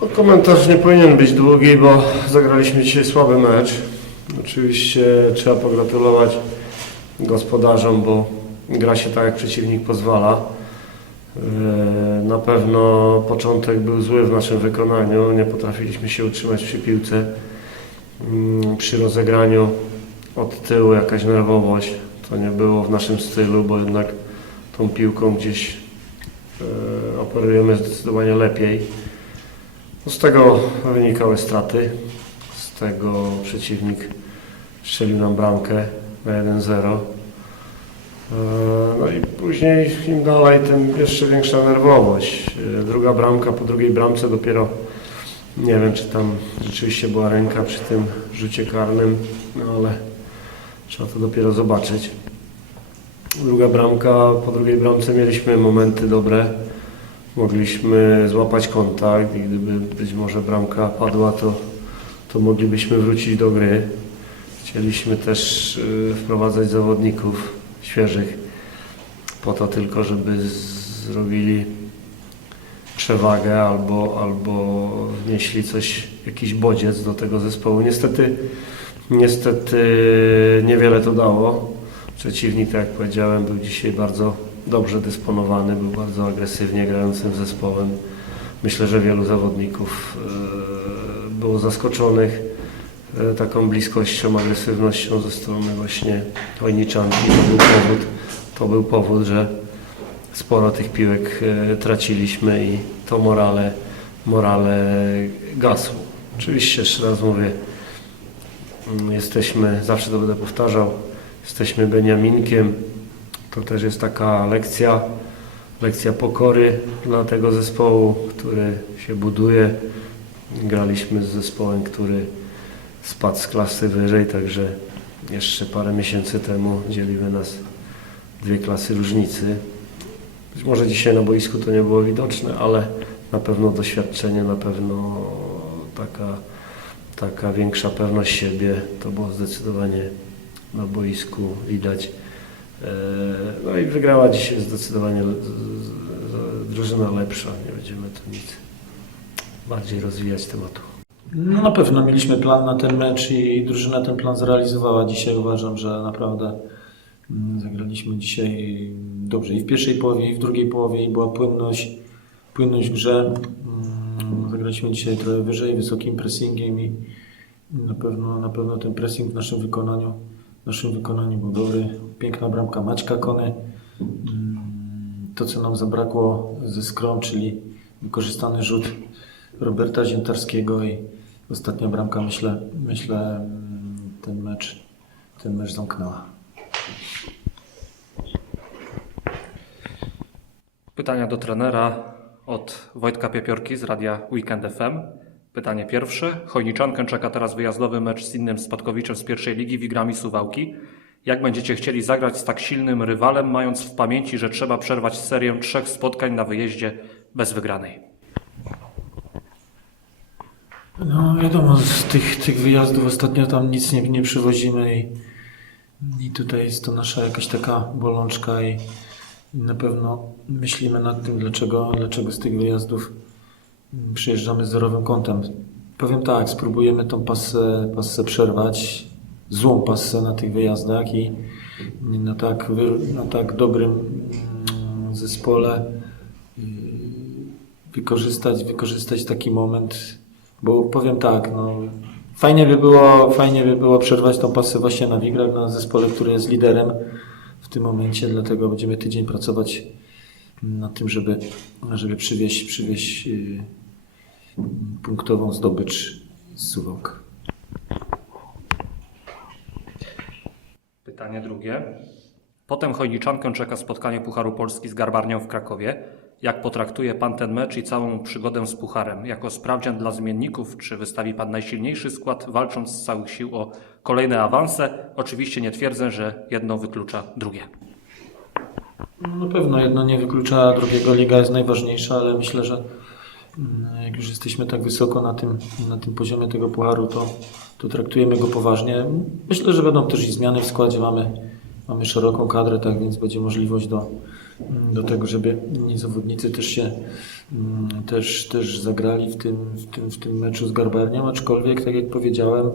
No, komentarz nie powinien być długi, bo zagraliśmy dzisiaj słaby mecz. Oczywiście trzeba pogratulować gospodarzom, bo gra się tak, jak przeciwnik pozwala. Yy, Na pewno początek był zły w naszym wykonaniu. Nie potrafiliśmy się utrzymać przy piłce. Mm, Przy rozegraniu od tyłu jakaś nerwowość. To nie było w naszym stylu, bo jednak tą piłką gdzieś yy, operujemy zdecydowanie lepiej. No Z tego wynikały straty. Z tego przeciwnik strzelił nam bramkę na 1-0. E, No i później im dalej, tym jeszcze większa nerwowość. E, Druga bramka, po drugiej bramce dopiero nie wiem, czy tam rzeczywiście była ręka przy tym rzucie karnym, no ale trzeba to dopiero zobaczyć. Druga bramka, po drugiej bramce mieliśmy momenty dobre. Mogliśmy złapać kontakt i gdyby być może bramka padła, to, to moglibyśmy wrócić do gry. Chcieliśmy też y, wprowadzać zawodników świeżych po to tylko, żeby zrobili przewagę albo, albo wnieśli coś, jakiś bodziec do tego zespołu. Niestety, niestety niewiele to dało. Przeciwnik, tak jak powiedziałem, był dzisiaj bardzo dobrze dysponowany, był bardzo agresywnie grającym zespołem. Myślę, że wielu zawodników e, było zaskoczonych e, taką bliskością, agresywnością ze strony właśnie Chojniczanki. To był powód, to był powód, że sporo tych piłek e, traciliśmy i to morale, morale gasło. Oczywiście, jeszcze raz mówię, mm, jesteśmy, zawsze to będę powtarzał, jesteśmy Beniaminkiem. To też jest taka lekcja, lekcja pokory dla tego zespołu, który się buduje. Graliśmy z zespołem, który spadł z klasy wyżej, także jeszcze parę miesięcy temu dzieliły nas dwie klasy różnicy. Być może dzisiaj na boisku to nie było widoczne, ale na pewno doświadczenie, na pewno taka, taka większa pewność siebie to było zdecydowanie na boisku widać. E, No i wygrała dzisiaj zdecydowanie drużyna lepsza. Nie będziemy tu nic bardziej rozwijać tematu. No na pewno mieliśmy plan na ten mecz i drużyna ten plan zrealizowała. Dzisiaj uważam, że naprawdę mm, zagraliśmy dzisiaj dobrze i w pierwszej połowie, i w drugiej połowie i była płynność, płynność w grze. Mm, Zagraliśmy dzisiaj trochę wyżej, wysokim pressingiem i na pewno, na pewno ten pressing w naszym wykonaniu, w naszym wykonaniu był dobry. Piękna bramka Maćka Kony. Mm, To, co nam zabrakło ze skrom, czyli wykorzystany rzut Roberta Ziętarskiego i ostatnia bramka, myślę, myślę mm, ten mecz, ten mecz zamknęła. Pytania do trenera od Wojtka Piepiorki z radia Weekend FM. Pytanie pierwsze. Chojniczankę czeka teraz wyjazdowy mecz z innym spadkowiczem z pierwszej ligi Wigrami Suwałki. Jak będziecie chcieli zagrać z tak silnym rywalem, mając w pamięci, że trzeba przerwać serię trzech spotkań na wyjeździe bez wygranej? No wiadomo, z tych, tych wyjazdów ostatnio tam nic nie, nie przywozimy i, i tutaj jest to nasza jakaś taka bolączka i na pewno myślimy nad tym, dlaczego, dlaczego z tych wyjazdów przyjeżdżamy z zerowym kątem. Powiem tak, spróbujemy tą passę, passę przerwać, złą passę na tych wyjazdach i na tak, na tak dobrym mm, zespole y, wykorzystać, wykorzystać taki moment, bo powiem tak, no, fajnie by było, fajnie by było przerwać tą pasę właśnie na Wigrach, na zespole, który jest liderem w tym momencie, dlatego będziemy tydzień pracować nad tym, żeby, żeby przywieźć, przywieźć yy, punktową zdobycz z Suwałk. Pytanie drugie. Potem Chojniczankę czeka spotkanie Pucharu Polski z Garbarnią w Krakowie. Jak potraktuje Pan ten mecz i całą przygodę z Pucharem? Jako sprawdzian dla zmienników, czy wystawi Pan najsilniejszy skład, walcząc z całych sił o kolejne awanse? Oczywiście nie twierdzę, że jedno wyklucza drugie. No, na pewno jedno nie wyklucza drugiego, liga jest najważniejsza, ale myślę, że jak już jesteśmy tak wysoko na tym, na tym poziomie tego pucharu, to, to traktujemy go poważnie. Myślę, że będą też i zmiany w składzie. Mamy, mamy szeroką kadrę, tak więc będzie możliwość do, do tego, żeby inni zawodnicy też się mm, też, też zagrali w tym, w, tym, w tym meczu z Garbarnią, aczkolwiek tak jak powiedziałem,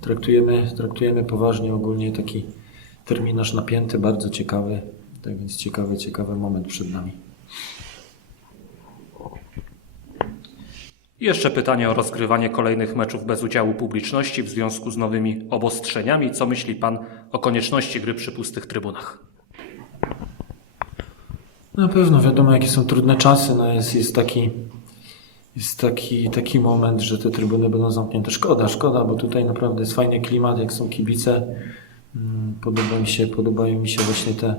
traktujemy, traktujemy poważnie ogólnie taki terminarz napięty, bardzo ciekawy, tak więc ciekawy, ciekawy moment przed nami. Jeszcze pytanie o rozgrywanie kolejnych meczów bez udziału publiczności w związku z nowymi obostrzeniami. Co myśli Pan o konieczności gry przy pustych trybunach? Na pewno wiadomo, jakie są trudne czasy. No jest, jest taki, jest taki, taki moment, że te trybuny będą zamknięte. Szkoda, szkoda, bo tutaj naprawdę jest fajny klimat, jak są kibice. Mm, Podoba mi się, podobają mi się właśnie te,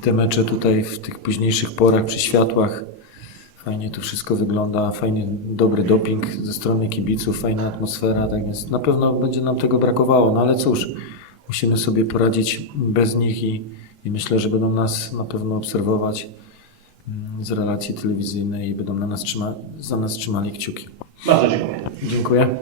te mecze tutaj w tych późniejszych porach przy światłach. Fajnie to wszystko wygląda, fajny, dobry doping ze strony kibiców, fajna atmosfera, tak więc na pewno będzie nam tego brakowało, no ale cóż, musimy sobie poradzić bez nich i, i myślę, że będą nas na pewno obserwować mm, z relacji telewizyjnej i będą na nas trzyma, za nas trzymali kciuki. Bardzo dziękuję. Dziękuję.